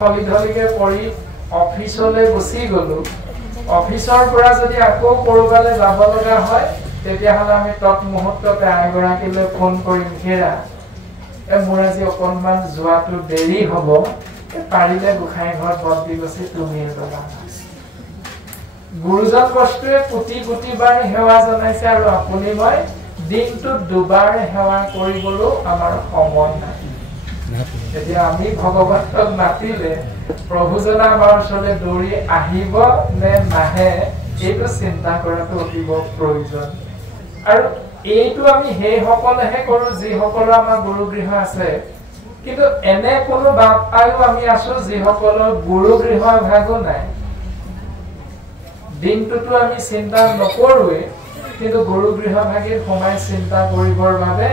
হলিধলিকে পৰি অফিচলৈ গুচি গলো অফিচৰ পৰা যদি আকৌ কৰবালে যাব লগা হয় তেতিয়াহলে আমি তৎ মুহূৰ্ততে আইগৰাকীলৈ ফোন কৰিম হেৰা মোৰ আজি অকণমান যোৱাটো দেৰি হ'ব পাৰিলে গোসাঁই ঘৰত বন্তি গছি তুমি এজনা গুৰুজন বস্তুৱে কোটি কোটি বাৰ সেৱা জনাইছে আৰু আপুনি মই দিনটোত দুবাৰ সেৱা কৰিবলৈ আমাৰ সময় নাই এতিয়া আমি ভগৱন্তক মাতিলে প্ৰভুজনা আমাৰ ওচৰলৈ দৌৰি আহিব নে নাহে এইটো চিন্তা কৰাটো অতিব প্ৰয়োজন আৰু এইটো আমি সেই সকলেহে কৰো যিসকলৰ আমাৰ গুৰুগৃহ আছে কিন্তু এনে কোনো বাপায়ো আমি আছো যিসকলৰ গুৰুগৃহ ভাগো নাই দিনটোতো আমি চিন্তা নকৰোৱে কিন্তু গুৰুগৃহ ভাগিৰ সময় চিন্তা কৰিবৰ বাবে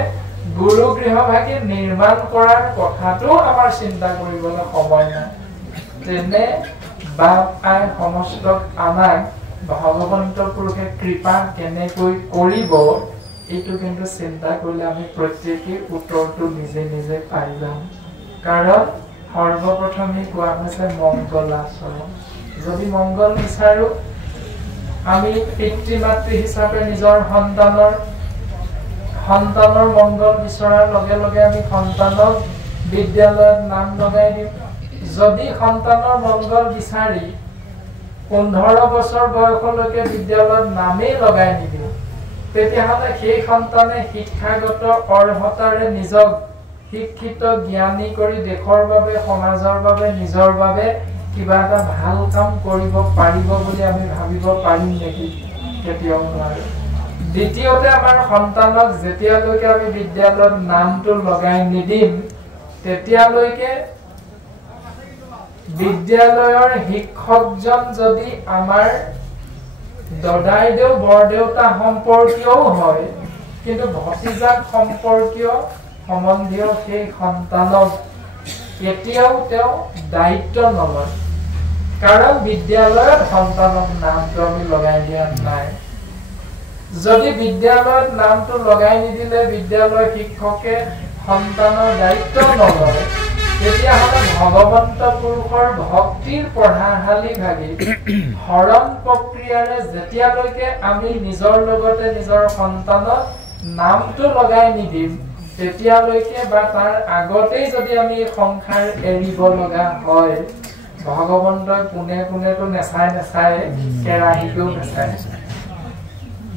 গুৰুগৃহ ভাগি নিৰ্মাণ কৰাৰ কথাটো আমাৰ চিন্তা কৰিবলৈ সময় নাই তেনে বাপ আই সমস্ত আমাক ভগৱন্ত পুৰুষে কৃপা কেনেকৈ কৰিব এইটো কিন্তু চিন্তা কৰিলে আমি প্ৰত্যেকেই উত্তৰটো নিজে নিজে পাই যাম কাৰণ সৰ্বপ্ৰথমে কোৱা হৈছে মংগলাচৰণ যদি মংগল বিচাৰো আমি পিতৃ মাতৃ হিচাপে নিজৰ সন্তানৰ মংগল বিচৰাৰ লগে লগে আমি সন্তানক বিদ্যালয়ত নাম লগাই দিম যদি সন্তানৰ মংগল বিচাৰি 15 বছৰ বয়সলৈকে বিদ্যালয়ত নামেই লগাই নিদিও তেতিয়াহলে সেই সন্তানে শিক্ষাগত অৰ্হতাৰে নিজক শিক্ষিত জ্ঞানী কৰি দেশৰ বাবে সমাজৰ বাবে নিজৰ বাবে কিবা এটা ভাল কাম কৰিব পাৰিব বুলি আমি ভাবিব পাৰিম নেকি কেতিয়াও নোৱাৰো দ্বিতীয়তে আমাৰ সন্তানক যেতিয়ালৈকে আমি বিদ্যালয়ত নামটো লগাই নিদিম তেতিয়ালৈকে বিদ্যালয়ৰ শিক্ষকজন যদি আমাৰ দদাইদেউ বৰদেউতা সম্পৰ্কীয়ও হয় কিন্তু ভতিজাক সম্পৰ্কীয় সম্বন্ধীয় সেই সন্তানক কেতিয়াও তেওঁ দায়িত্ব নলয় কাৰণ বিদ্যালয়ত সন্তানক নামটো আমি লগাই দিয়া নাই যদি বিদ্যালয়ত নামটো লগাই নিদিলে বিদ্যালয়ৰ শিক্ষকে সন্তানৰ দায়িত্ব নলয় তেতিয়াহলে ভগৱন্ত পুৰুষৰ ভক্তিৰ পঢ়াশালী ভাগি হৰণ প্ৰক্ৰিয়াৰে যেতিয়ালৈকে আমি নিজৰ লগতে নিজৰ সন্তানক নামটো লগাই নিদিম তেতিয়ালৈকে বা তাৰ আগতেই যদি আমি সংসাৰ এৰিব লগা হয় ভগৱন্তই কোনে কোনেটো নেচাই কেৰাহীকেও নেচাই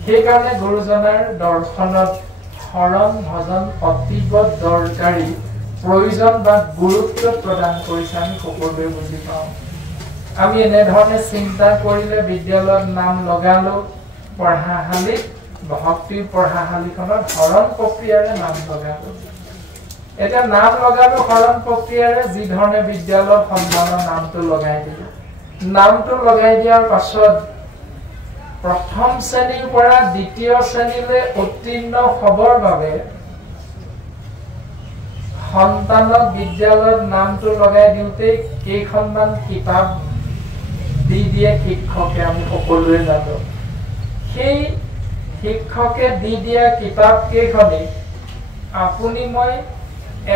সেইকাৰণে গুৰুজনাৰ দৰ্শনত শৰণ ভজন অতীব দৰকাৰী প্ৰয়োজন বা গুৰুত্ব প্ৰদান কৰিছে আমি সকলোৱে বুজি পাওঁ আমি এনেধৰণে চিন্তা কৰিলে বিদ্যালয়ত নাম লগালো পঢ়াশালীত ভক্তিৰ পঢ়াশালীখনত শৰণ প্ৰক্ৰিয়াৰে নাম লগালো এটা নাম লগালো শৰণ প্ৰক্ৰিয়াৰে যি ধৰণে বিদ্যালয়ৰ সন্তানৰ নামটো লগাই দিলো নামটো লগাই দিয়াৰ পাছত প্ৰথম শ্ৰেণীৰ পৰা দ্বিতীয় শ্ৰেণীলৈ উত্তীৰ্ণ হ'বৰ বাবে সন্তানক বিদ্যালয়ত নামটো লগাই দিওঁতে কেইখনমান কিতাপ দি দিয়ে শিক্ষকে আমি সকলোৱে জানো সেই শিক্ষকে দি দিয়া কিতাপ কেইখনি আপুনি মই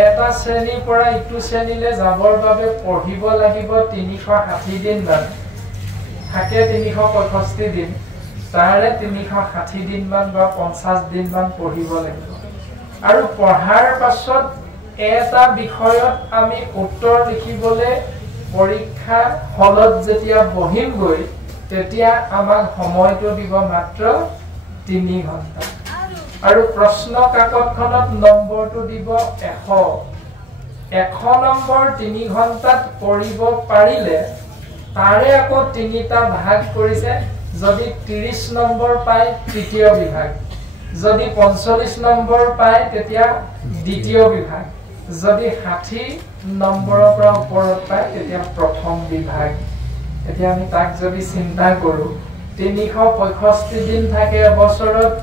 এটা শ্ৰেণীৰ পৰা ইটো শ্ৰেণীলৈ যাবৰ বাবে পঢ়িব লাগিব 360 দিন মান থাকে 365 দিন তাৰে 360 দিন মান বা 50 দিন মান পঢ়িব লাগিব আৰু পঢ়াৰ পাছত এটা বিষয়ত আমি উত্তৰ লিখিবলৈ পৰীক্ষা হলত যেতিয়া বহিমগৈ তেতিয়া আমাক সময়টো দিব মাত্ৰ 3 ঘণ্টা আৰু প্ৰশ্ন কাকতখনত নম্বৰটো দিব 100 নম্বৰ 3 ঘণ্টাত কৰিব পাৰিলে তাৰে আকৌ 3টা ভাগ কৰিছে যদি 30 নম্বৰ পায় তৃতীয় বিভাগ যদি 45 নম্বৰ পায় তেতিয়া দ্বিতীয় বিভাগ যদি 60 নম্বৰৰ পৰা ওপৰত পায় তেতিয়া প্ৰথম বিভাগ এতিয়া আমি তাক যদি চিন্তা কৰো 365 দিন থাকে এবছৰত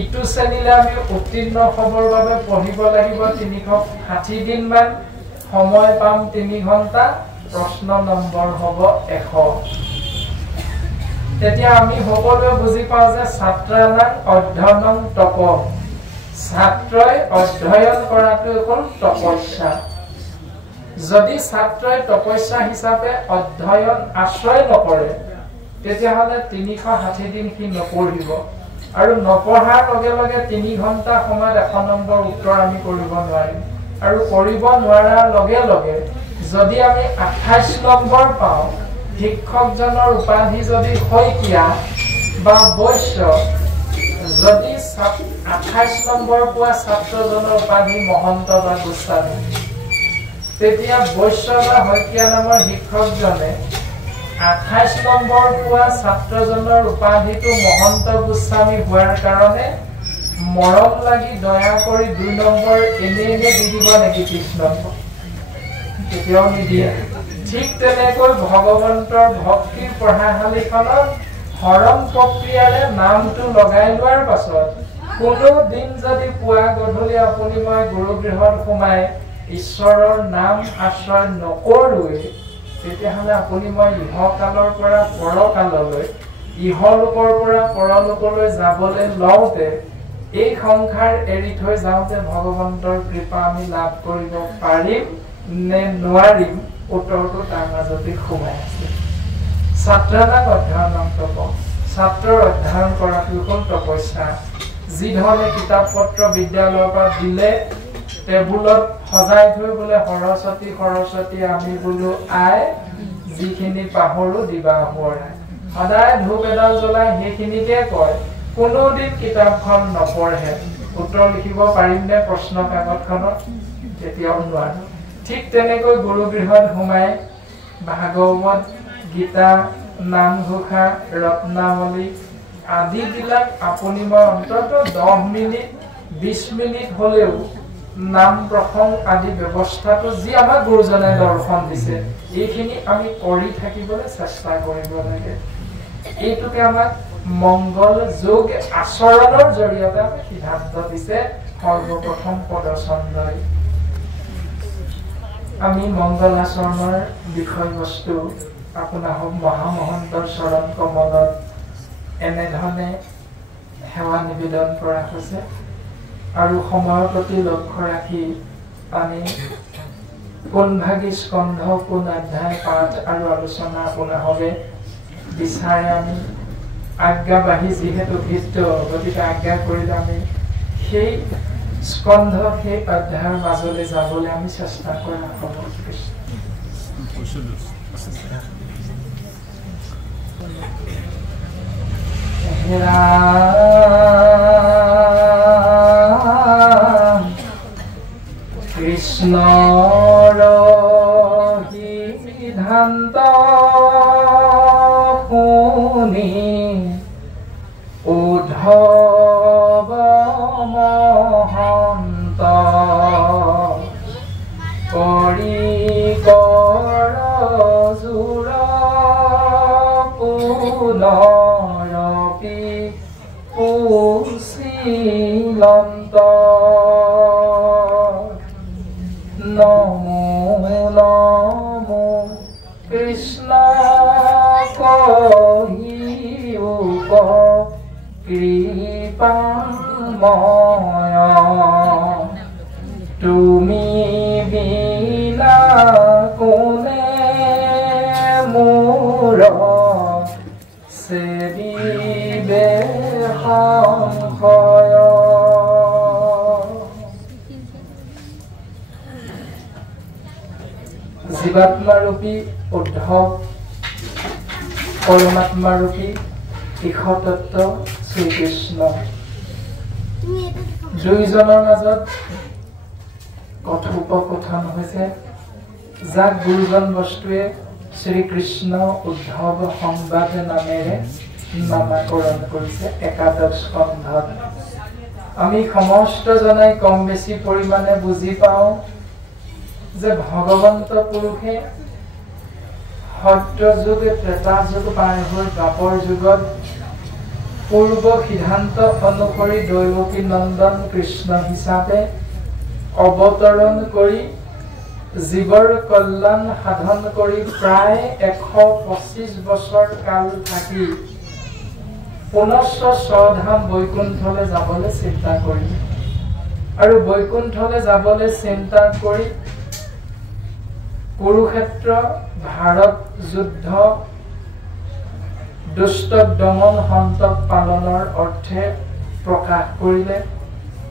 ইটো শ্ৰেণীলৈ আমি উত্তীৰ্ণ হ'বৰ বাবে পঢ়িব লাগিব 360 দিন মান সময় পাম 3 ঘণ্টা প্ৰশ্ন নম্বৰ হ'ব 100 তেতিয়া আমি সকলোৱে বুজি পাওঁ যে ছাত্ৰানাং অধ্যয়নং তপ ছাত্ৰই অধ্যয়ন কৰাটো এখন তপস্যা যদি ছাত্ৰই তপস্যা হিচাপে অধ্যয়ন আশ্ৰয় নকৰে তেতিয়াহ'লে 360 দিন সি নপঢ়িব আৰু নপঢ়াৰ লগে লগে 3 ঘণ্টা সময়ত 1 নম্বৰ উত্তৰ আমি কৰিব নোৱাৰিম আৰু কৰিব নোৱাৰাৰ লগে লগে যদি আমি 28 নম্বৰ পাওঁ শিক্ষকজনৰ উপাধি যদি শইকীয়া বা বৈশ্য যদি 28 নম্বৰ পোৱা ছাত্ৰজনৰ উপাধি মহন্ত বা গোস্বামী তেতিয়া বৈশ্য বা শইকীয়া নামৰ শিক্ষকজনে 28 নম্বৰ পোৱা ছাত্ৰজনৰ উপাধিটো মহন্ত গোস্বামী হোৱাৰ কাৰণে মৰম লাগি দয়া কৰি 2 নম্বৰ এনে দি দিব নেকি কৃষ্ণক কেতিয়াও নিদিয়ে ঠিক তেনেকৈ ভগৱন্তৰ ভক্তিৰ পঢ়াশালীখনত হৰম প্ৰক্ৰিয়াৰে নামটো লগাই লোৱাৰ পাছত কোনো দিন যদি পুৱা গধূলি আপুনি মই গুৰুগৃহত সোমাই ঈশ্বৰৰ নাম আশ্ৰয় নকৰোৱে তেতিয়াহ'লে আপুনি মই ইহকালৰ পৰা পৰকাললৈ ইহলোকৰ পৰা পৰলোকলৈ যাবলৈ লওঁতে এই সংসাৰ এৰি থৈ যাওঁতে ভগৱন্তৰ কৃপা আমি লাভ কৰিব পাৰিম নে নোৱাৰিম উত্তৰটো তাৰ মাজতে সোমাই আছে ছাত্ৰতাক অধ্যয়ন তপ ছাত্ৰৰ অধ্যয়ন কৰাটো হ'ল তপস্যা যি ধৰণে কিতাপ পত্ৰ বিদ্যালয়ৰ পৰা দিলে টেবুলত সজাই থৈ বোলে সৰস্বতী সৰস্বতী আমি বোলো আই যিখিনি পাহৰো দিবা হোৱাই সদায় ধূপ এডাল জ্বলাই সেইখিনিকে কয় কোনো দিন কিতাপখন নপঢ়ে উত্তৰ লিখিব পাৰিম নে প্ৰশ্ন কাকতখনত তেতিয়াও নোৱাৰো ঠিক তেনেকৈ গুৰুগৃহত সোমাই ভাগৱত গীতা নামঘোষা ৰত্নাৱলী আদিবিলাক আপুনি মই অন্তত 10 মিনিট 20 মিনিট হলেও নাম প্ৰসংগ আদি ব্যৱস্থাটো যি আমাক গুৰুজনে দৰ্শন দিছে এইখিনি আমি কৰি থাকিবলৈ চেষ্টা কৰিব লাগে এইটোকে আমাক মংগল যোগ আচৰণৰ জৰিয়তে আমি সিদ্ধান্ত দিছে সৰ্বপ্ৰথম পদচন্দই আমি মংগল আচৰণৰ বিষয়বস্তু আপোনাৰ মহামহন্তৰ চৰণ কমলত এনেধৰণে সেৱা নিবেদন কৰা হৈছে আৰু সময়ৰ প্ৰতি লক্ষ্য ৰাখি আমি কোনভাগী স্কন্ধ কোন অধ্যায় পাঠ আৰু আলোচনা আপোনাৰ হবে বিচাৰে আমি আজ্ঞাবাহী যিহেতু ভিত্ত গতিকে আজ্ঞা কৰিলে আমি সেই স্কন্ধ সেই অধ্যায়ৰ মাজলৈ যাবলৈ আমি চেষ্টা কৰা হ'ব কৃষ্ণৰ সিদ্ধান্ত শুনি উদ্ধৱ মহন্ত কৰি কৰ জোৰ পুনৰপি পুছিলন্ত নমো নমো কৃষ্ণ কহিউক কৃপাময় তুমি বিনা কোনে মোৰ সেবিবে সংশয় জীৱাত্মাৰূপী উদ্ধৱ পৰমাত্মাৰূপী ইশতত্ব শ্ৰীকৃষ্ণ দুইজনৰ মাজত কথোপকথন হৈছে যাক গুৰুজন বস্তুৱে শ্ৰীকৃষ্ণ উদ্ধৱ সংবাদ নামেৰে নামাকৰণ কৰিছে একাদশ স্কন্ধত আমি সমস্ত জনাই কম বেছি পৰিমাণে বুজি পাওঁ যে ভগৱন্ত পুৰুষে সত্য যুগ ত্ৰেতা যুগ পাৰ হৈ দ্বাপৰ যুগত পূৰ্ব সিদ্ধান্ত অনুসৰি দৈৱকী নন্দন কৃষ্ণ হিচাপে অৱতৰণ কৰি জীৱৰ কল্যাণ সাধন কৰি প্ৰায় 125 বছৰ কাল থাকি পুনশ্চ স্বধাম বৈকুণ্ঠলৈ যাবলৈ চিন্তা কৰিলে আৰু বৈকুণ্ঠলৈ যাবলৈ চিন্তা কৰি কুৰুক্ষেত্ৰ ভাৰত যুদ্ধ দুষ্ট দমন সন্তক পালনৰ অৰ্থে প্ৰকাশ কৰিলে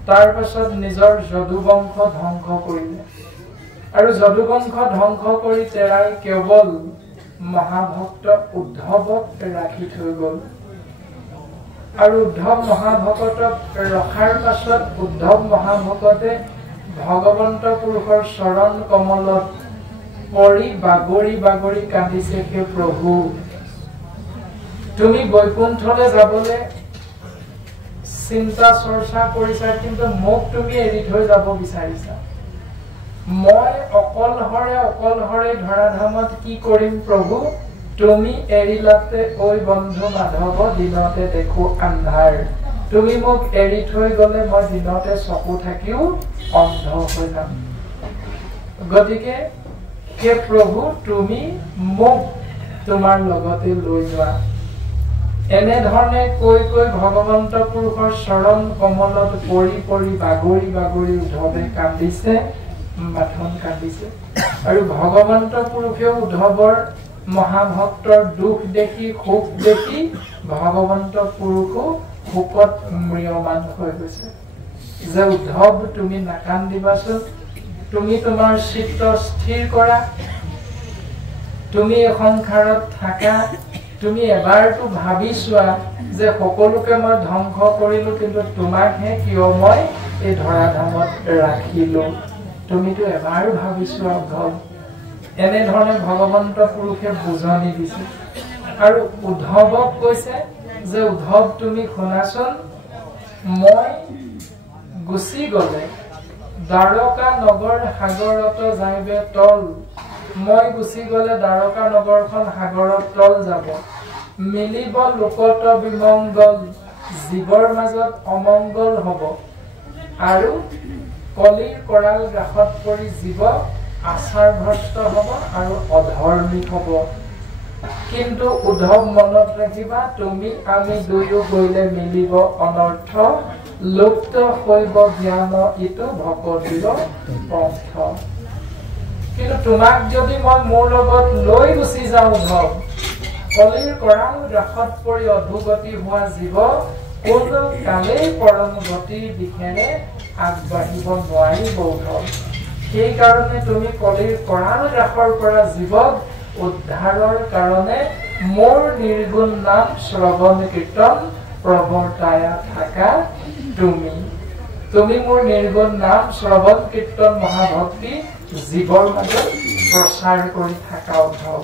তাৰ পাছত নিজৰ যদুবংশ ধ্বংস কৰিলে আৰু যদুবংশ ধ্বংস কৰি তেৰাই কেৱল মহাভক্ত উদ্ধৱক ৰাখি থৈ গ'ল আৰু উদ্ধৱ মহাভকতক ৰখাৰ পাছত উদ্ধৱ মহাভকতে ভগৱন্ত পুৰুষৰ চৰণ কমলত পৰি বাগৰি বাগৰি কান্দিছে হে প্ৰভু তুমি বৈকুণ্ঠলৈ যাবলৈ চিন্তা চৰ্চা কৰিছা কিন্তু মোক তুমি এৰি থৈ যাব বিচাৰিছা মই অকলহৰে ধৰাধামত কি কৰিম প্ৰভু তুমি এৰিলাতে ঐ বন্ধু মাধৱ দিনতে দেখো আন্ধাৰ তুমি মোক এৰি থৈ গলে মই দিনতে চকু থাকিও অন্ধ হৈ যাম গতিকে হে প্ৰভু তুমি মোক তোমাৰ লগতে লৈ যোৱা এনেধৰণে কৈ ভগৱন্ত পুৰুষৰ চৰণ কমলত পৰি পৰি বাগৰি বাগৰি উদ্ধৱে কান্দিছে মাথন কান্দিছে আৰু ভগৱন্ত পুৰুষেও উদ্ধৱৰ মহাভক্তৰ দুখ দেখি সুখ দেখি ভগৱন্ত পুৰুষো শোকত ম্ৰিয়মান হৈ গৈছে যে উদ্ধৱ তুমি নাকান্দিবাচোন তুমি তোমাৰ চিত্ত স্থিৰ কৰা তুমি এই সংসাৰত থাকা তুমি এবাৰটো ভাবি চোৱা যে সকলোকে মই ধ্বংস কৰিলো কিন্তু তোমাকহে কিয় মই এই ধৰাধামত ৰাখিলো তুমিতো এবাৰো ভাবি চোৱা উদ্ধৱ এনেধৰণে ভগৱন্ত পুৰুষে বুজনি দিছে আৰু উদ্ধৱক কৈছে যে উদ্ধৱ তুমি শুনাচোন মই গুচি গলে দ্বাৰকা নগৰ সাগৰত যাইবে তল মই গুচি গলে দ্বাৰকা নগৰখন সাগৰত তল যাব মিলিব লোকত বিমংগল জীৱৰ মাজত অমংগল হ'ব আৰু কলিৰ কৰাল গাখত পৰি জীৱ আচাৰ ভ্ৰষ্ট হ'ব আৰু অধৰ্মী হ'ব কিন্তু উদ্ধৱ মনত ৰাখিবা তুমি আমি দুয়ো গলে মিলিব অনৰ্থ লুপ্ত হৈব জ্ঞান ইটো ভকতিৰ পন্থ কিন্তু তোমাক যদি মই মোৰ লগত লৈ গুচি যাওঁ উদ্ধৱ কলিৰ কৰাল গাখত পৰি অধোগতি হোৱা জীৱ কোনো কালেই পৰম গতিৰ দিশেৰে আগবাঢ়িব নোৱাৰিব উদ্ধৱ সেইকাৰণে তুমি কলিৰ কৰাল গাখৰ পৰা জীৱক উদ্ধাৰৰ কাৰণে মোৰ নিৰ্গুণ নাম শ্ৰৱণ কীৰ্তন প্ৰৱৰ্তায়া থাকা তুমি মোৰ নিৰ্গুণ নাম শ্ৰৱণ কীৰ্তন মহাভক্তি জীৱৰ মাজত প্ৰচাৰ কৰি থাকা উদ্ধৱ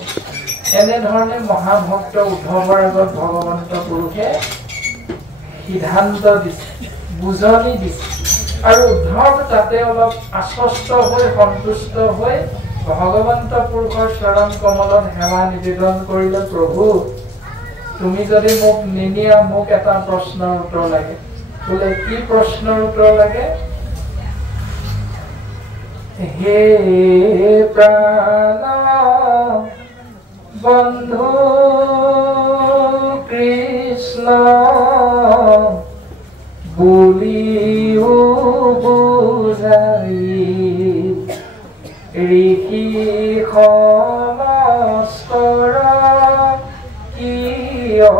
এনেধৰণে মহাভক্ত উদ্ধৱৰ আগত ভগৱন্ত পুৰুষে সিদ্ধান্ত দিছে বুজনি দিছে আৰু উদ্ধৱ তাতে অলপ আশ্বস্ত হৈ সন্তুষ্ট হৈ ভগৱন্ত পুৰুষৰ চৰণ কমলত সেৱা নিবেদন কৰিলে প্ৰভু তুমি যদি মোক নিনিয়া মোক এটা প্ৰশ্নৰ উত্তৰ লাগে বোলে কি প্ৰশ্নৰ উত্তৰ লাগে হে প্ৰাণ বন্ধু কৃষ্ণ বুলিও বুজাই ঋষি সমস্তৰ কিয়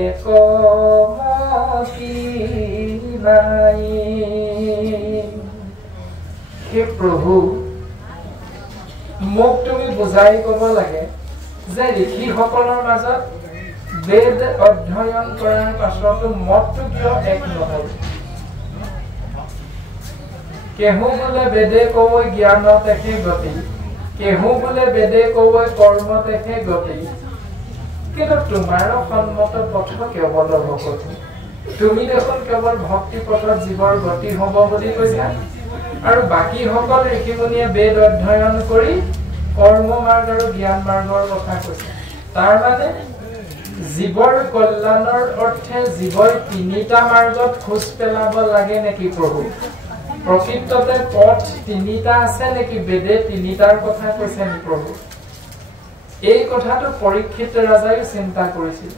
একমতি নাই হে প্ৰভু মোক তুমি বুজাই ক'ব লাগে যে ঋষিসকলৰ মাজত বেদ অধ্যয়ন কৰাৰ পাছতো মতটো কিয় এক নহল কেহু বোলে বেদে কবই জ্ঞানতেহে গতি কেহু বোলে বেদে কবই কৰ্মতেহে গতি কিন্তু তোমাৰো সন্মত পথ কেৱল ভকতি তুমি দেখোন কেৱল ভক্তি পথত জীৱৰ গতি হ'ব বুলি কৈছা আৰু বাকী সকল ঋষিমুনিয়ে বেদ অধ্যয়ন কৰি কৰ্ম মাৰ্গ আৰু জ্ঞান মাৰ্গৰ কথা কৈছে তাৰ মানে জীৱৰ কল্যাণৰ অৰ্থে জীৱই তিনিটা মাৰ্গত খোজ পেলাব লাগে নেকি প্ৰভু প্ৰকৃততে পথ তিনিটা আছে নেকি বেদে তিনিটাৰ কথা কৈছে নেকি প্ৰভু এই কথাটো পৰীক্ষিত ৰাজাই চিন্তা কৰিছিল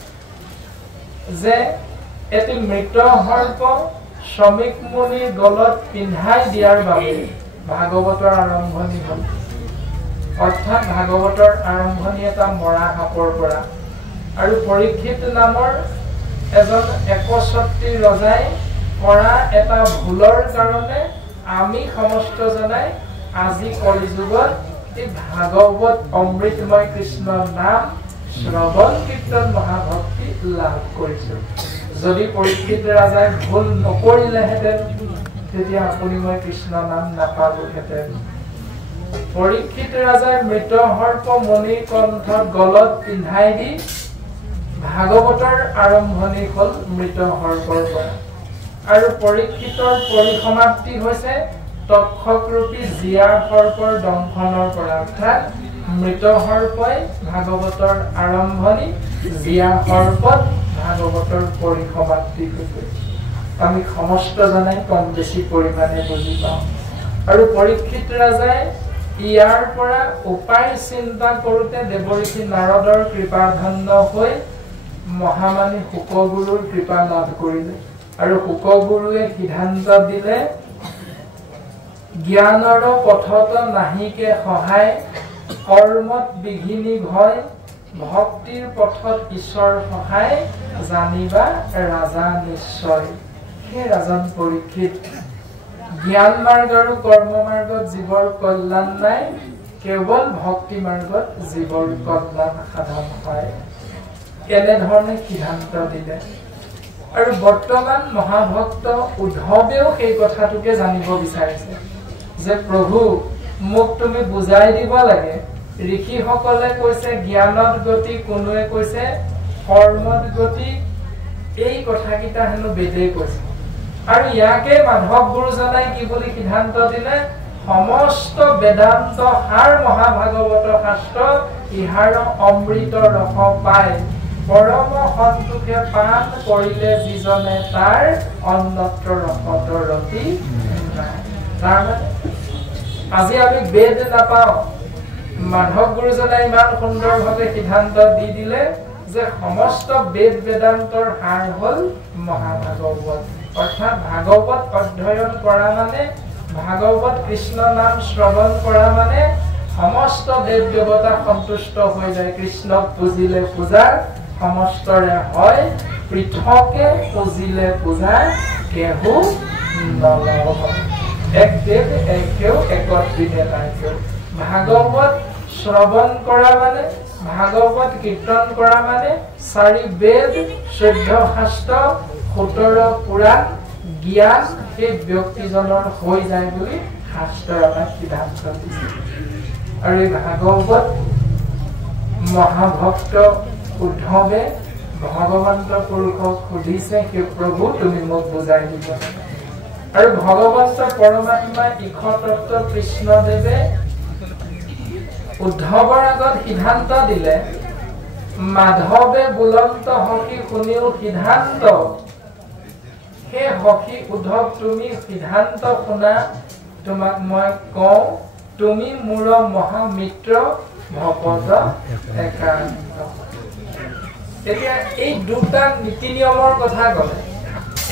যে এটি মৃত সৰ্প শ্ৰমিক মুনিৰ গলত পিন্ধাই দিয়াৰ বাবে ভাগৱতৰ আৰম্ভণি হ'ল অৰ্থাৎ ভাগৱতৰ আৰম্ভণি এটা মৰা সাপৰ পৰা। আৰু পৰীক্ষিত নামৰ এজন 61 ৰজাই কৰা এটা ভুলৰ কাৰণে আমি সমস্ত জনাই আজি কলিযুগত এই ভাগৱত অমৃতময় কৃষ্ণৰ নাম শ্ৰৱণ কীৰ্তন মহাভক্তি লাভ কৰিছো। যদি পৰীক্ষিত ৰাজাই ভুল নকৰিলেহেঁতেন তেতিয়া আপুনি মই কৃষ্ণ নাম নাপালোহেঁতেন। পৰীক্ষিত ৰাজাই মৃত সৰ্প মণিৰ কণ্ঠত গলত পিন্ধাই দি ভাগৱতৰ আৰম্ভণি হল মৃত সৰ্পৰ পৰা। আৰু পৰীক্ষিতৰ পৰিসমাপ্তি হৈছে তক্ষকৰূপী জীয়া সৰ্পৰ দংশনৰ পৰা। অৰ্থাৎ মৃত সৰ্পই ভাগৱতৰ আৰম্ভণি, জীয়া সৰ্পত ভাগৱতৰ পৰিসমাপ্তি হৈছে। আমি সমস্ত জনাই কম বেছি পৰিমাণে বুজি পাওঁ। আৰু পৰীক্ষিত ৰাজাই ইয়াৰ পৰা উপায় চিন্তা কৰোঁতে দেৱঋষি নাৰদৰ কৃপাধন্য হৈ মহামানী শুকগুৰুৰ কৃপা লাভ কৰিলে। আৰু শুকগুৰুৱে সিদ্ধান্ত দিলে জ্ঞানৰ পথত নাহিকে সহায়, কৰ্মত বিঘিনি ভয়, ভক্তিৰ পথত ঈশ্বৰ সহায়, জানিবা ৰাজা নিশ্চয়। সেই ৰাজন পৰীক্ষিত জ্ঞান মাৰ্গ আৰু কৰ্ম মাৰ্গত জীৱৰ কল্যাণ নাই, কেৱল ভক্তি মাৰ্গত জীৱৰ কল্যাণ সাধন হয়। এনেধৰণে সিদ্ধান্ত দিলে। আৰু বৰ্তমান মহাভক্ত উদ্ধৱেও সেই কথাটোকে জানিব বিচাৰিছে যে প্ৰভু মোক তুমি বুজাই দিব লাগে। ঋষিসকলে কৈছে জ্ঞানত গতি, কোনোৱে কৈছে কৰ্মত গতি, এই কথাকেইটা হেনো বেদে কৈছে। আৰু ইয়াকে মাধৱ গুৰুজনাই কি বুলি সিদ্ধান্ত দিলে, সমস্ত বেদান্ত সাৰ মহাভাগৱত শাস্ত্ৰ, ইহাৰ অমৃত ৰস পায়, পৰম সন্তোষে পান কৰিলে যিজনে তাৰ, অন্যত্ৰ ৰসত ৰতি নাই। তাৰমানে আজি আমি বেদ নাপাওঁ, মাধৱ গুৰুজনাই ইমান সুন্দৰভাৱে সিদ্ধান্ত দি দিলে যে সমস্ত বেদ বেদান্তৰ সাৰ হল মহাভাগৱত। অৰ্থাৎ ভাগৱত অধ্যয়ন কৰা মানে, ভাগৱত কৃষ্ণ নাম শ্ৰৱণ কৰা মানে সমস্ত দেৱ দেৱতা সন্তুষ্ট হৈ যায়। কৃষ্ণক পুজিলে পূজা সমস্তৰে হয়, পৃথকে পুজিলে পূজা কেহু নলয়। এক দেৱ একেও, একত্ৰিতে নাই কেও। ভাগৱত শ্ৰৱণ কৰা মানে, ভাগৱত কীৰ্তন কৰা মানে 4 বেদ, 14 শাস্ত্ৰ, 17 পুৰাণ জ্ঞান সেই ব্যক্তিজনৰ হৈ যায় বুলি শাস্ত্ৰই আমাক সিদ্ধান্ত দিছে। আৰু এই ভাগৱত মহাভক্ত উদ্ধৱে ভগৱন্ত পুৰুষক সুধিছে, সেই প্ৰভু তুমি মোক বুজাই দিব। আৰু ভগৱন্ত পৰমাত্মা ইক্ষতত্ত্ব কৃষ্ণদেৱে উদ্ধৱৰ আগত সিদ্ধান্ত দিলে, মাধৱে বুলন্ত হকি শুনিও সিদ্ধান্ত, সেই হকি উদ্ধৱ তুমি সিদ্ধান্ত শুনা, তোমাক মই কওঁ, তুমি মোৰ মহামিত্ৰ ভকত একান্ত। এতিয়া এই দুটা নীতি নিয়মৰ কথা ক'লে,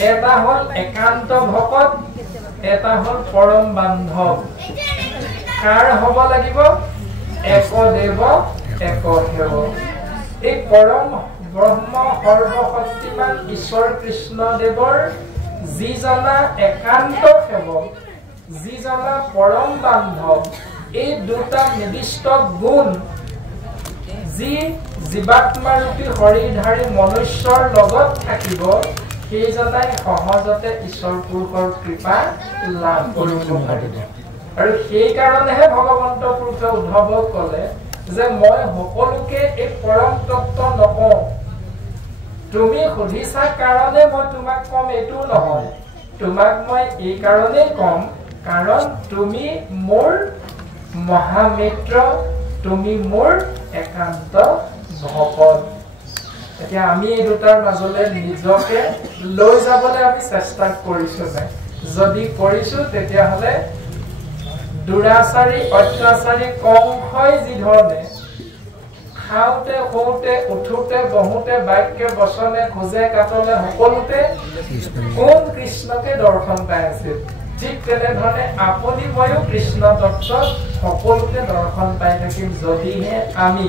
এটা হল একান্ত ভকত, এটা হল পৰম বান্ধৱ। কাৰ হব লাগিব? একদেৱ একসেৱ। এই পৰম ব্ৰহ্ম সৰ্বশক্তিমান ঈশ্বৰ কৃষ্ণদেৱৰ যিজনা একান্ত সেৱক, যিজনা পৰম বান্ধৱ, এই দুটা নিৰ্দিষ্ট গুণ যি জীৱাত্মাৰূপী শৰীৰধাৰী মনুষ্যৰ লগত থাকিব, সেইজনাই সহজতে ঈশ্বৰ পুৰুষৰ কৃপা লাভ কৰিব পাৰিব। আৰু সেই কাৰণেহে ভগৱন্ত পুৰুষে উদ্ধৱক কলে যে মই সকলোকে এই পৰম তত্ত্ব নকওঁ, তুমি সুধিছা কাৰণে মই তোমাক কম এইটো নহয়, তোমাক মই এই কাৰণেই কম কাৰণ তুমি মোৰ মহামিত্ৰ, তুমি মোৰ একান্ত ভকত। এতিয়া আমি এই দুটাৰ মাজলৈ নিজকে লৈ যাবলৈ আমি চেষ্টা কৰিছো নাই? যদি কৰিছো তেতিয়াহ'লে দুৰাচাৰী অত্যাচাৰী কংসই যি ধৰণে খাওঁতে শুওঁতে উঠোতে বহোতে বাক্য বচনে খোজে কাটলে সকলোতে কোন কৃষ্ণকে দৰ্শন পাই আছিল, ঠিক তেনেধৰণে আপুনি ময়ো কৃষ্ণ তত্ত্বত সকলোকে দৰ্শন পাই থাকিম যদিহে আমি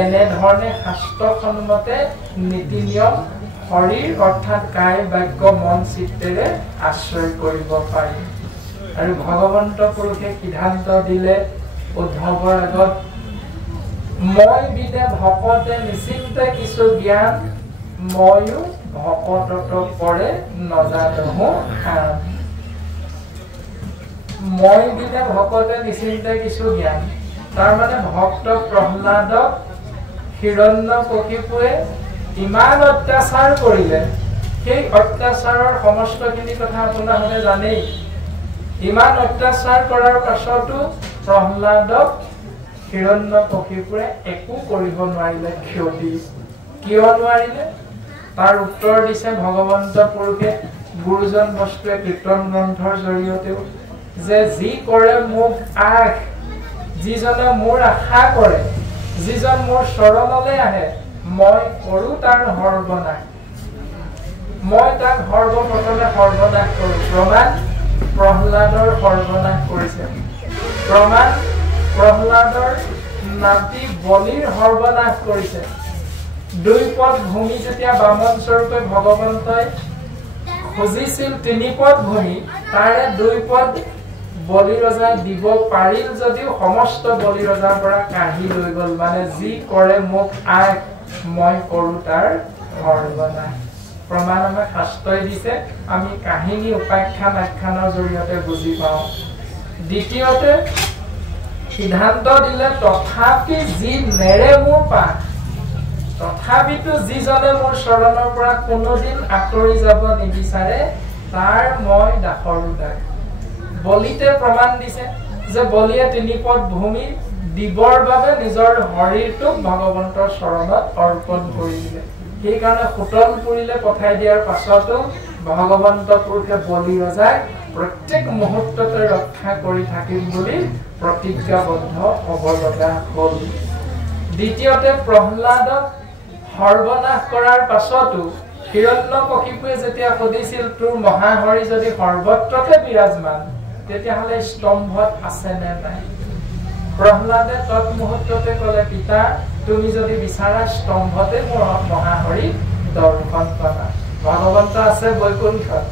এনেধৰণে শাস্ত্ৰসন্মতে নীতি নিয়ম শৰীৰ অৰ্থাৎ কায় বাক্য মন চিত্তেৰে আশ্ৰয় কৰিব পাৰিম। আৰু ভগৱন্ত পুৰুষে সিদ্ধান্ত দিলে উদ্ধৱৰ আগত, মই বিনে ভকতে নিশ্চিন্তে কিছু জ্ঞান, ময়ো ভকতত পৰে নজানহো আন। মই বিনে ভকতে নিশ্চিন্তে কিছু জ্ঞান, তাৰ মানে ভক্ত প্ৰহ্লাদক হিৰণ্যকশিপুৱে ইমান অত্যাচাৰ কৰিলে, সেই অত্যাচাৰৰ সমস্তখিনি কথা আপোনালোকে জানেই। ইমান অত্যাচাৰ কৰাৰ পাছতো প্ৰহ্লাদক হিৰণ্যকশিপুৰে একো কৰিব নোৱাৰিলে ক্ষতি। কিয় নোৱাৰিলে? তাৰ উত্তৰ দিছে ভগৱন্ত পুৰুষে গুৰুজন বস্তুৱে কীৰ্তন গ্ৰন্থৰ জৰিয়তেও, যে যি কৰে মোক আশ, যিজনে মোৰ আশা কৰে, যিজন মোৰ চৰণলৈ আহে, মই কৰো তাৰ সৰ্বনাশ। মই তাক সৰ্বপ্ৰথমে সৰ্বনাশ কৰো। প্ৰমাণ প্ৰহ্লাদৰ সৰ্বনাশ কৰিছে। প্ৰমাণ প্ৰহ্লাদৰ নাতি বলিৰ সৰ্বনাশ কৰিছে। 2 পদ ভূমি যেতিয়া বামন স্বৰূপে ভগৱন্তই খুজিছিল 3 পদ ভূমি, তাৰে 2 পদ বলি ৰজাই দিব পাৰিল যদিও সমস্ত বলি ৰজাৰ পৰা কাঢ়ি লৈ গল। মানে যি কৰে মোক আশ, মই কৰো তাৰ সৰ্বনাশ। প্ৰমাণ আমাক শাস্ত্ৰই দিছে, আমি কাহিনী উপাখ্যান আখ্যানৰ জৰিয়তে বুজি পাওঁ। দ্বিতীয়তে সিদ্ধান্ত দিলে, তথাপি যি নেৰে মোৰ পাশ, তথাপিতো যিজনে মোৰ চৰণৰ পৰা কোনোদিন আঁতৰি যাব নিবিচাৰে, তাৰ মই দাসৰো দাস। বলিতে প্ৰমাণ দিছে যে বলিয়ে 3 পদ ভূমি দিবৰ বাবে নিজৰ শৰীৰটোক ভগৱন্তৰ চৰণত অৰ্পণ কৰি দিলে। সেইকাৰণে সুতনপুৰীলে পঠাই দিয়াৰ পাছতো ভগৱন্ত পুৰুষে বলি ৰজাক প্ৰত্যেক মুহূৰ্ততে ৰক্ষা কৰি থাকিম বুলি প্ৰতিজ্ঞাবদ্ধ হ'ব লগা হ'ল। দ্বিতীয়তে প্ৰহ্লাদক সৰ্বনাশ কৰাৰ পাছতো হিৰণ্যকশিপুৱে যেতিয়া সুধিছিল, তোৰ মহাহৰি যদি সৰ্বত্ৰতে বিৰাজমান, তেতিয়াহ'লে স্তম্ভত আছে নে নাই? প্ৰহ্লাদে তৎমুহূৰ্ততে ক'লে, পিতা তুমি যদি বিচাৰা স্তম্ভতে মোৰ মহাহৰি দৰ্শন পাবা। ভগৱন্ত আছে বৈকুণ্ঠত।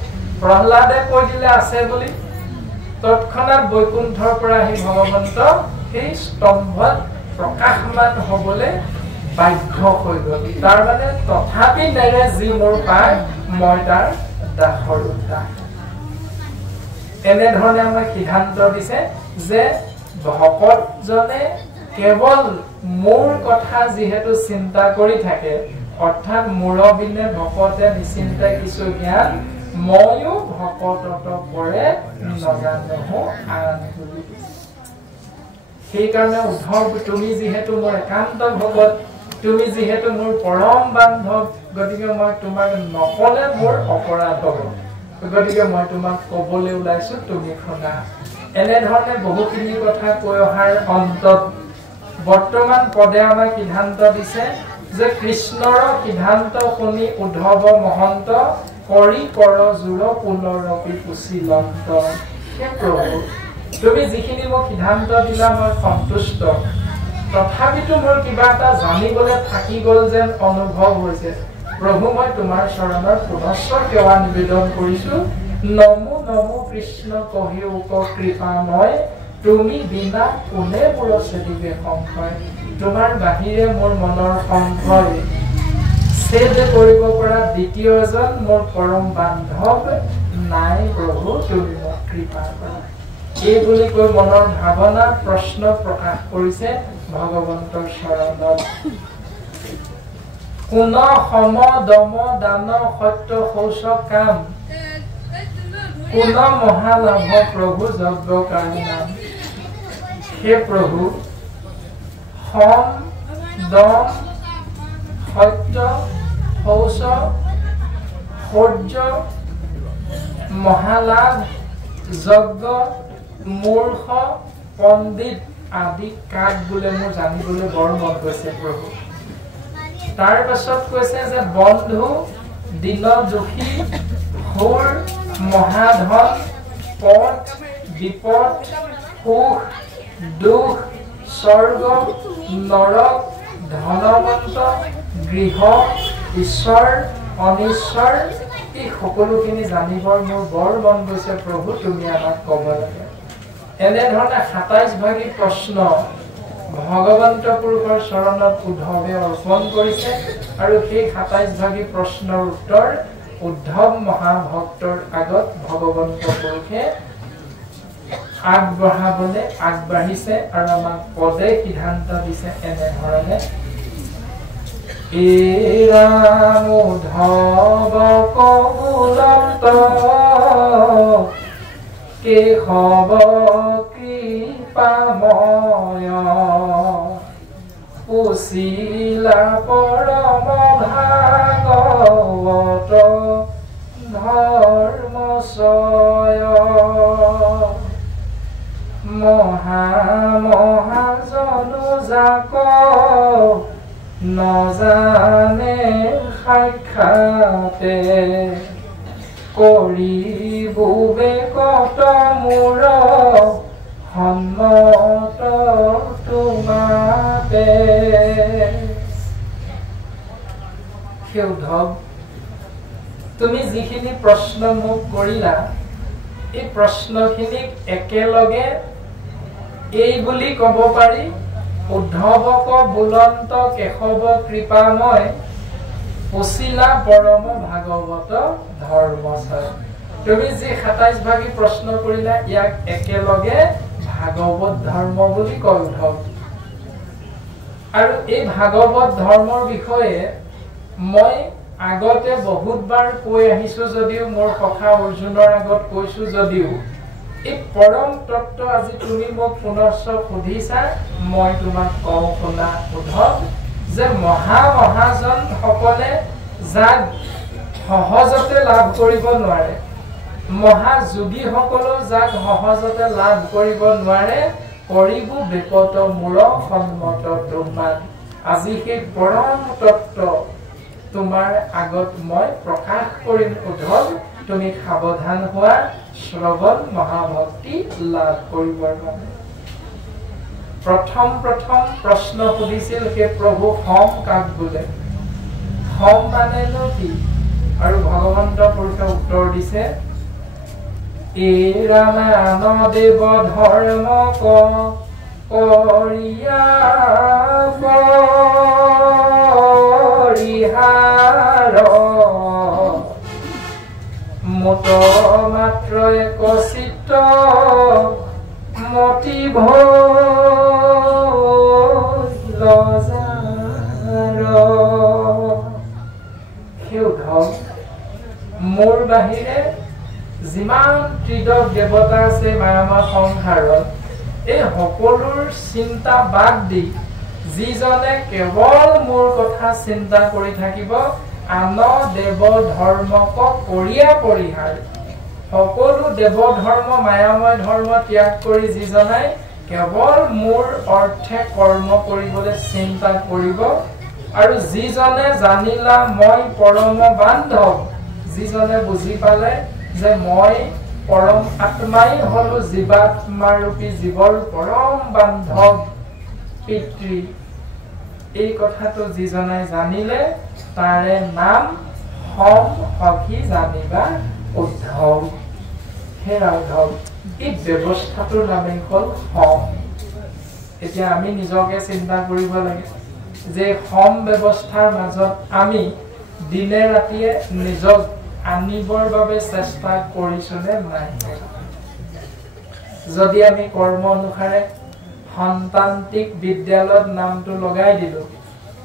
প্ৰহ্লাদে কৈ দিলে আছে বুলি, তৎক্ষণাৎ বৈকুণ্ঠৰ পৰা আহি ভগৱন্ত সেই স্তম্ভত প্ৰকাশমান হ'বলৈ বাধ্য হৈ গল। তাৰ মানে তথাপি নেৰে যি মোৰ পায়, মই তাৰ দাসৰো দাস। এনেধৰণে আমাক সিদ্ধান্ত দিছে যে ভকতজনে কেৱল মোৰ কথা যিহেতু চিন্তা কৰি থাকে, অৰ্থাৎ মুৰবিনে ভকতে নিচিন্তে কিছু জ্ঞান, ময়ো ভকতত পৰে নজানহো আন বুলি। সেইকাৰণে উদ্ধৱ, তুমি যিহেতু মোৰ একান্ত ভকত, তুমি যিহেতু মোৰ পৰম বান্ধৱ, গতিকে মই তোমাক নকলে মোৰ অপৰাধ হ'ব। গতিকে মই তোমাক কবলৈ ওলাইছো, তুমি শুনা। এনেধৰণে বহুখিনি কথা কৈ অহাৰ অন্তত বৰ্তমান পদে আমাক সিদ্ধান্ত দিছে যে কৃষ্ণৰ সিদ্ধান্ত শুনি উদ্ধৱ মহন্ত কৰি কৰ জোৰ পুনৰপি কুশীলন্ত। হে প্ৰভু, তুমি যিখিনি মোক সিদ্ধান্ত দিলা মই সন্তুষ্ট, তথাপিতো মোৰ কিবা এটা জানিবলৈ থাকি গল যেন অনুভৱ হৈছে। প্ৰভু, মই তোমাৰ চৰণত পুনশ্চ সেৱা নিবেদন কৰিছো। নমো নমো কৃষ্ণ কহিউক কৃপাময়, তুমি বিনা কোনে মোৰ চেদিবে সংশয়। তোমাৰ বাহিৰে মোৰ মনৰ সংশয় ছেদ কৰিব পৰা দ্বিতীয় এজন মোৰ পৰম বান্ধৱ নাই। প্ৰভু, তুমি মোক কৃপা কৰা। এই বুলি কৈ মনৰ ভাৱনা প্ৰশ্ন প্ৰকাশ কৰিছে ভগৱন্তৰ চৰণত। কোন সম দম দান সত্য শৌচ কাম, কোন মহালাভ প্ৰভু যজ্ঞ কাৰী নাম। হে প্ৰভু, সম দম সত্য শৌচ শৌৰ্য মহালাভ যজ্ঞ মূৰ্খ পণ্ডিত আদি কাক বোলে মোৰ জানিবলৈ বৰ মন গৈছে প্ৰভু। তাৰ পাছত কৈছে যে বন্ধু দীন দুখী সুৰ মহাধন পথ বিপদ সুখ দুখ স্বৰ্গ নৰক ধনৱন্ত গৃহ ঈশ্বৰ অনিশ্বৰ এই সকলোখিনি জানিবৰ মোৰ বৰ মন গৈছে প্ৰভু তুমি আমাক ক'ব লাগে এনেধৰণে ২৭ ভাগী প্ৰশ্ন ভগৱন্ত পুৰুষৰ চৰণত উদ্ধৱে অৰ্পণ কৰিছে আৰু সেই ২৭ ভাগী প্ৰশ্নৰ উত্তৰ উদ্ধৱ মহাভক্তৰ আগত ভগৱন্ত পুৰুষে আগবঢ়াবলৈ আগবাঢ়িছে আৰু আমাক পদে সিদ্ধান্ত দিছে এনেধৰণে ৰাম উদ্ধৱ কবুলন্ত কেশৱ কৃপাময় পুছিলা পৰম ভাগৱত ধৰ্মচয় মহাজনো যাক নজানে সাক্ষাতে কৰিবুবে কত মোৰ সন্মত তোমাতে হে উদ্ধৱ তুমি যিখিনি প্ৰশ্ন মোক কৰিলা এই প্ৰশ্নখিনিক একেলগে এই বুলি ক'ব পাৰি উদ্ধৱক বুলন্ত কেশৱ কৃপাময় পুছিলা পৰম ভাগৱত ধৰ্মচয় তুমি যি ২৭ ভাগী প্ৰশ্ন কৰিলা ইয়াক একেলগে ভাগৱত ধৰ্ম বুলি কয় উদ্ধৱ আৰু এই ভাগৱত ধৰ্মৰ বিষয়ে মই আগতে বহুতবাৰ কৈ আহিছো যদিও মোৰ সখা অৰ্জুনৰ আগত কৈছো যদিও এই পৰম তত্ত্ব আজি তুমি মোক পুনশ্চ সুধিছা মই তোমাক কওঁ শুনা উদ্ধৱ যে মহাজন সকলে যাক সহজতে লাভ কৰিব নোৱাৰে মহাযোগী সকলো যাক সহজতে লাভ কৰিব নোৱাৰে কৰিব বিপদ মূল সন্মত তোমাৰ আজি সেই পৰম তত্ত্ব তোমাৰ আগত মই প্ৰকাশ কৰিম উদ্ধৱ তুমি সাৱধান হোৱা শ্ৰৱণ মহাভক্তি লাভ কৰিবৰ বাবে প্ৰথম প্ৰশ্ন সুধিছিল হে প্ৰভু হম কাক বোলে হম মানেনো কি আৰু ভগৱন্ত পুৰুষে উত্তৰ দিছে ৰামায়ণ দেৱ ধৰ্ম কৰিয়া মত মাত্ৰ এক চিত্ত মতি মোৰ বাহিৰে যিমান ত্ৰিদশ দেৱতা আছে মায়াময় সংসাৰত এই সকলোৰ চিন্তা বাদ দি যিজনে কেৱল মোৰ কথা চিন্তা কৰি থাকিব আন দেৱ ধৰ্মক কৰিয়া পৰিহাৰ সকলো দেৱ ধৰ্ম মায়াময় ধৰ্ম ত্যাগ কৰি যিজনে কেৱল মোৰ অৰ্থে কৰ্ম কৰিবলৈ চিন্তা কৰিব আৰু যিজনে জানিলা মই পৰম বান্ধৱ যিজনে বুজি পালে যে মই পৰম আত্মাই হলো জীৱাত্মাৰূপী জীৱৰ পৰম বান্ধৱ পিতৃ এই কথাটো যিজনে জানিলে তাৰে নাম হম সখী জানিবা উদ্ধৱ হে উদ্ধৱ এই ব্যৱস্থাটোৰ নামেই হ'ল হম এতিয়া আমি নিজকে চিন্তা কৰিব লাগে যে হম ব্যৱস্থাৰ মাজত আমি দিনে ৰাতিয়ে নিজক আনিবৰ বাবে চেষ্টা কৰিছোনে নাই যদি আমি কৰ্ম অনুসাৰে সন্তান্তিক বিদ্যালয়ত নামটো লগাই দিলো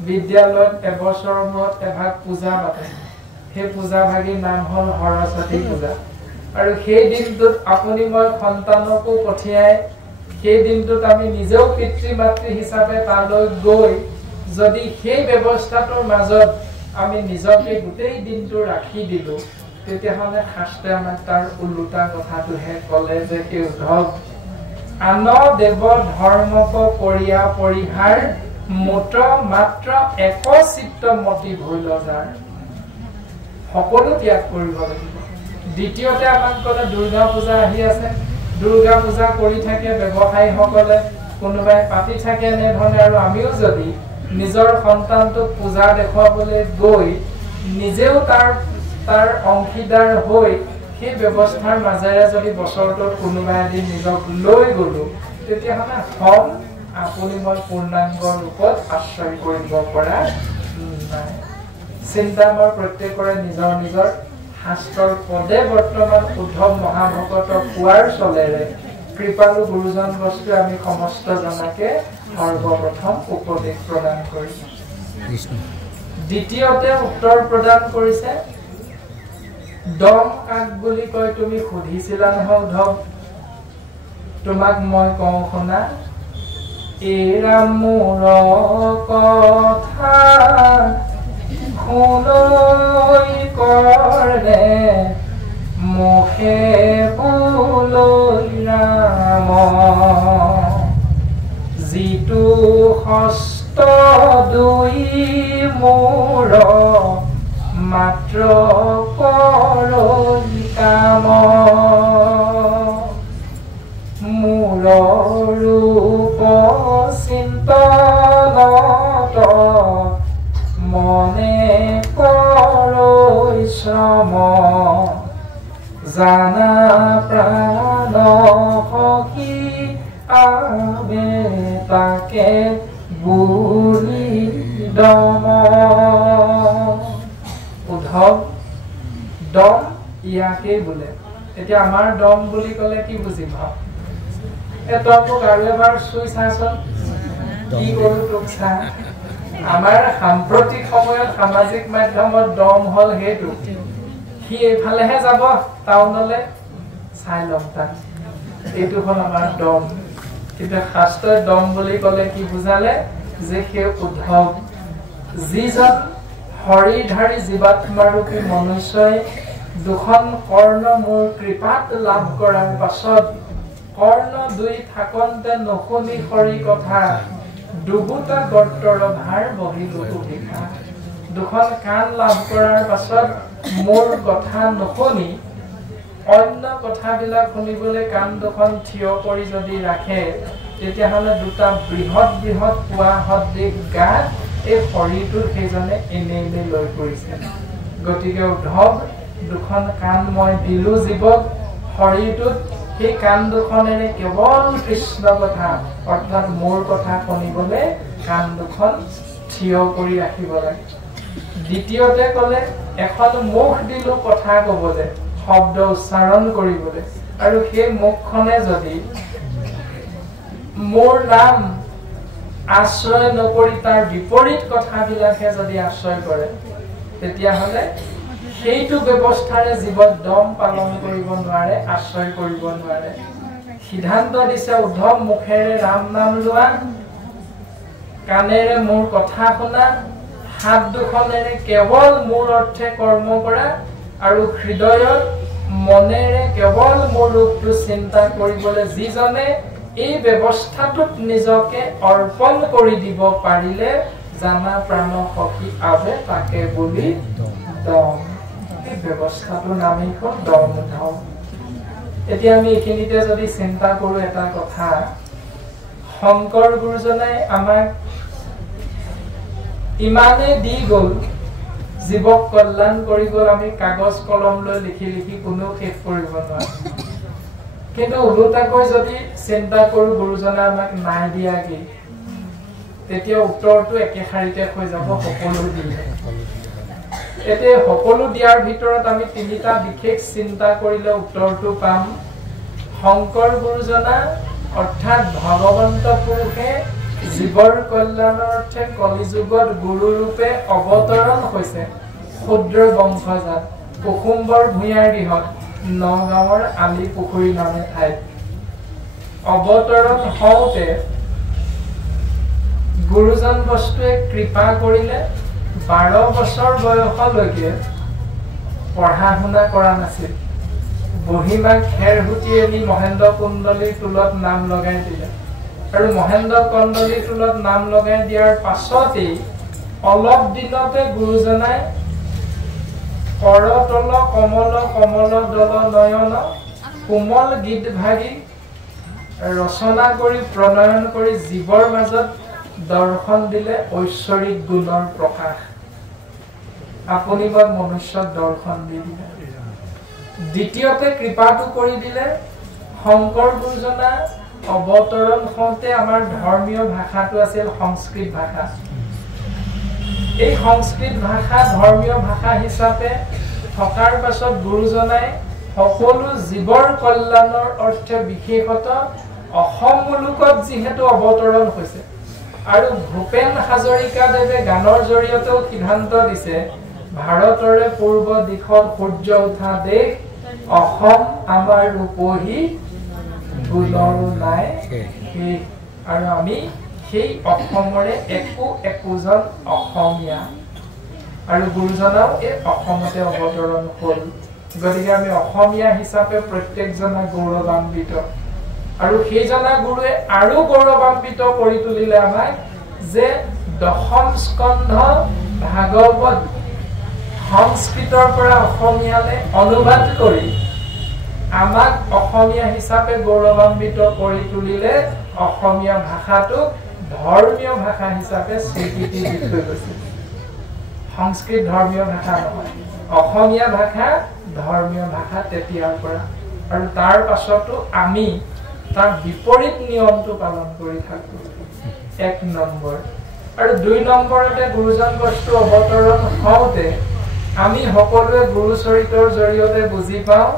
বিদ্যালয়ত এবছৰৰ মূৰত এভাগ পূজা পাতে সেই পূজা ভাগীৰ নাম হ'ল সৰস্বতী পূজা আৰু সেই দিনটোত আপুনি মই সন্তানকো পঠিয়াই সেই দিনটোত আমি নিজেও পিতৃ মাতৃ হিচাপে তালৈ গৈ যদি সেই ব্যৱস্থাটোৰ মাজত আমি নিজকে গোটেই দিনটো ৰাখি দিলো তেতিয়াহ'লে শাস্ত্ৰে আমাক তাৰ ওলোটা কথাটোহে ক'লে যে সেই উদ্ধৱ আন দেৱ ধৰ্মক কৰিয়া পৰিহাৰ মোট মাত্ৰ এক চিত্ত মতি ভৈল যাৰ সকলো ত্যাগ কৰিব লাগিব দ্বিতীয়তে আমাক ক'লে দুৰ্গা পূজা আহি আছে, দুৰ্গা পূজা কৰি থাকে ব্যৱসায়ীসকলে, কোনোবাই পাতি থাকে এনেধৰণে। আৰু আমিও যদি নিজৰ সন্তানটোক পূজা দেখুৱাবলৈ গৈ নিজেও তাৰ অংশীদাৰ হৈ সেই ব্যৱস্থাৰ মাজেৰে যদি বছৰটোত কোনোবা এদিন নিজক লৈ গ'লো, তেতিয়াহ'লে আপুনি মই পূৰ্ণাংগ ৰূপত আশ্ৰয় কৰিব পৰা নাই। চিন্তা মই প্ৰত্যেকৰে নিজৰ নিজৰ শাস্ত্ৰৰ পদে বৰ্তমান উদ্ধৱ মহাভকতক কোৱাৰ চলেৰে কৃপালু গুৰুজন বস্তুৱে আমি সমস্ত জনাকে সৰ্বপ্ৰথম উপদেশ প্ৰদান কৰিছো। দ্বিতীয়তে উত্তৰ প্ৰদান কৰিছে, দম কাক বুলি কয় তুমি সুধিছিলা নহয় উদ্ধৱ, তোমাক মই কওঁ শুনা, এৰা মোৰ কথা শুনৈ কৰে মুখে বোলৈ ৰাম, যিটো হস্ত দুই মোৰ মাত্ৰ কৰৈ কাম, মোৰ ৰূপ চিন্তনত মনে কৰৈ শ্ৰম, জানা প্ৰাণ সখী আবে তাকে বুলি দম। উদ্ধৱ, দম ইয়াকেই বোলে। এতিয়া আমাৰ দম বুলি ক'লে কি বুজি পাওঁ? তই মোক আৰু এবাৰ চুই চাচোন, কি কৰো তোক চা। আমাৰ সাম্প্ৰতিক সময়ত সামাজিক মাধ্যমত দম হ'ল সেইটো, সি এইফালেহে যাব টাউনলৈ, চাই ল'ম তাক, এইটো হ'ল আমাৰ দম। কিন্তু শাস্ত্ৰই দম বুলি ক'লে কি বুজালে? যে সেই উদ্ধৱ, যিজন হৰিধাৰী জীৱাত্মাৰূপী মনুষ্যই দুখন কৰ্ণ মোৰ কৃপাত লাভ কৰাৰ পাছত কৰ্ণ দুই থাকন্তে নুশুনি হৰি কথা, দুগুটা গৰ্তৰ ভাৰ বহিলো ভিক্ষা। দুখন কাণ লাভ কৰাৰ পাছত মোৰ কথা নুশুনি অন্য কথাবিলাক শুনিবলৈ কাণ দুখন থিয় কৰি যদি ৰাখে, তেতিয়াহ'লে দুটা বৃহৎ বৃহৎ পোৱা সদৃশ গাত এই শৰীৰটোত সেইজনে এনেই এনেই লৈ পৰিছে। গতিকে উদ্ধৱ, দুখন কাণ মই দিলো জীৱক শৰীৰটোত, সেই কাণ দুখনেৰে কেৱল কৃষ্ণ কথা অৰ্থাৎ মোৰ কথা শুনিবলৈ কাণ দুখন থিয় কৰি ৰাখিব লাগে। দ্বিতীয়তে ক'লে, এখন মুখ দিলো কথা ক'বলৈ, শব্দ উচ্চাৰণ কৰিবলৈ, আৰু সেই মুখখনে যদি মোৰ নাম আশ্ৰয় নকৰি তাৰ বিপৰীত কথাবিলাকে যদি আশ্ৰয় কৰে, তেতিয়াহ'লে সেইটো ব্যৱস্থাৰে জীৱত দম পালন কৰিব নোৱাৰে, আশ্ৰয় কৰিব নোৱাৰে। সিদ্ধান্ত দিছে উদ্ধৱ, মুখেৰে ৰাম নাম লোৱা, কাণেৰে মোৰ কথা শুনা, হাত দুখনেৰে কেৱল মোৰ অৰ্থে কৰ্ম কৰা, আৰু হৃদয়ত মনেৰে কেৱল মোৰ ৰূপটো চিন্তা কৰিবলৈ যিজনে এই ব্যৱস্থাটোত নিজকে অৰ্পণ কৰি দিব পাৰিলে, জানা প্ৰাণ সখী আবে তাকে বুলি দম। এই ব্যৱস্থাটোৰ নামেই হ'ল দম উদ্ধৱ। এতিয়া আমি এইখিনিতে যদি চিন্তা কৰো এটা কথা, শংকৰ গুৰুজনাই আমাক ইমানেই দি গ'ল, জীৱক কল্যাণ কৰি গ'ল, আমি কাগজ কলম লৈ লিখি লিখি কোনেও শেষ কৰিব নোৱাৰো। কিন্তু ওলোটাকৈ যদি চিন্তা কৰো গুৰুজনে আমাক নাই দিয়া কি, তেতিয়া উত্তৰটো একে শাৰীতে হৈ যাব, সকলো দিয়ে। এতিয়া সকলো দিয়াৰ ভিতৰত আমি তিনিটা বিশেষ চিন্তা কৰিলে উত্তৰটো পাম। শংকৰ গুৰুজনা অৰ্থাৎ ভগৱন্ত পুৰুষে জীৱৰ কল্যাণৰ অৰ্থে কলিযুগত গুৰু ৰূপে অৱতৰণ হৈছে ক্ষুদ্ৰ বংশজাত কুসুম্বৰ ভূঞাৰ দিহত নগাঁৱৰ আলি পুখুৰী নামে ঠাইত অৱতৰণ হওঁতে গুৰুজন বস্তুৱে কৃপা কৰিলে 12 বছৰ বয়সলৈকে পঢ়া শুনা কৰা নাছিল। বহিমা খেৰহুটি এনি মহেন্দ্ৰ কুণ্ডলীৰ টোলত নাম লগাই দিলে, আৰু মহেন্দ্ৰ কুণ্ডলীৰ টোলত নাম লগাই দিয়াৰ পাছতেই অলপ দিনতে গুৰুজনাই কৰতল কমল কমল দল নয়ন কোমল গীত ভাগি ৰচনা কৰি প্ৰণয়ন কৰি জীৱৰ মাজত দৰ্শন দিলে ঐশ্বৰিক গুণৰ প্ৰকাশ আপুনি বা মনুষ্যক দৰ্শন দি দিলে দ্বিতীয়তে কৃপাটো কৰি দিলে শংকৰ গুৰুজনা অৱতৰণ হওঁতে আমাৰ ধৰ্মীয় ভাষাটো আছিল সংস্কৃত ভাষা এই সংস্কৃত ভাষা ধৰ্মীয় ভাষা হিচাপে থকাৰ পাছত গুৰুজনাই সকলো জীৱৰ কল্যাণৰ অৰ্থে বিশেষত অসম মুলুকত যিহেতু অৱতৰণ হৈছে আৰু ভূপেন হাজৰিকাদেৱে গানৰ জৰিয়তেও সিদ্ধান্ত দিছে ভাৰতৰে পূৰ্ব দিশত সূৰ্য উঠা দেশ অসম আমাৰ ৰূপহী গুণৰো নাই আৰু আমি সেই অসমৰে একোজন অসমীয়া আৰু গুৰুজনাও এই অসমতে অৱতৰণ হ'ল গতিকে আমি অসমীয়া হিচাপে প্ৰত্যেকজনে গৌৰৱান্বিত আৰু সেইজনা গুৰুৱে আৰু গৌৰৱান্বিত কৰি তুলিলে আমাক যে দশম স্কন্ধ ভাগৱত সংস্কৃতৰ পৰা অসমীয়ালৈ অনুবাদ কৰি আমাক অসমীয়া হিচাপে গৌৰৱান্বিত কৰি তুলিলে অসমীয়া ভাষাটোক ধৰ্মীয় ভাষা হিচাপে স্বীকৃতি দি থৈ গৈছে সংস্কৃত ধৰ্মীয় ভাষা নহয় অসমীয়া ভাষা ধৰ্মীয় ভাষা তেতিয়াৰ পৰা আৰু তাৰ পাছতো আমি তাৰ বিপৰীত নিয়মটো পালন কৰি থাকো এক নম্বৰ আৰু দুই নম্বৰতে গুৰুজন বস্তু অৱতৰণ হওঁতে আমি সকলোৱে গুৰু চৰিত্ৰৰ জৰিয়তে বুজি পাওঁ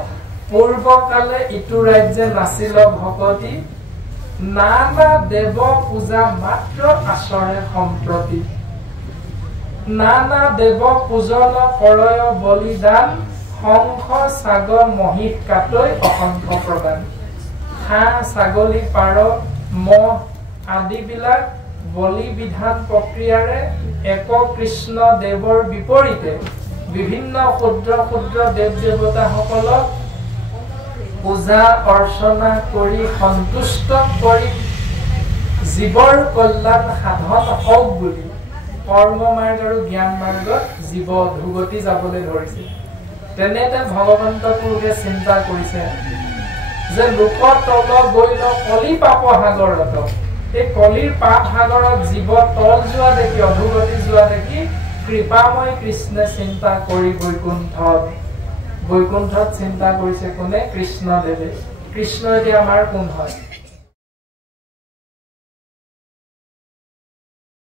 পূৰ্বকালে ইটো ৰাজ্যে নাছিল ভকতি নানা দেৱ পূজা মাত্ৰ আচৰে সম্প্ৰতি নানা দেৱ পূজন কৰয় বলিদান শংখ ছাগ মহিষ কাটৈ অসংখ্য প্ৰদান হাঁহ ছাগলী পাৰ মহ আদিবিলাক বলি বিধান প্ৰক্ৰিয়াৰে এক কৃষ্ণ দেৱৰ বিপৰীতে বিভিন্ন ক্ষুদ্ৰ ক্ষুদ্ৰ দেৱ দেৱতাসকলক পূজা অৰ্চনা কৰি সন্তুষ্ট কৰি জীৱৰ কল্যাণ সাধন হওক বুলি কৰ্ম মাৰ্গ আৰু জ্ঞান মাৰ্গত জীৱ অধোগতি যাবলৈ ধৰিছে তেনেতে ভগৱন্ত পুৰুষে চিন্তা কৰিছে যে লোক তল গৈল কলি পাপ সাগৰত এই কলিৰ পাপ সাগৰত জীৱ তল যোৱা দেখি অধোগতি যোৱা দেখি কৃপাময় কৃষ্ণে চিন্তা কৰি বৈকুণ্ঠত চিন্তা কৰিছে কোনে কৃষ্ণদেৱে কৃষ্ণ এতিয়া আমাৰ কোন হয়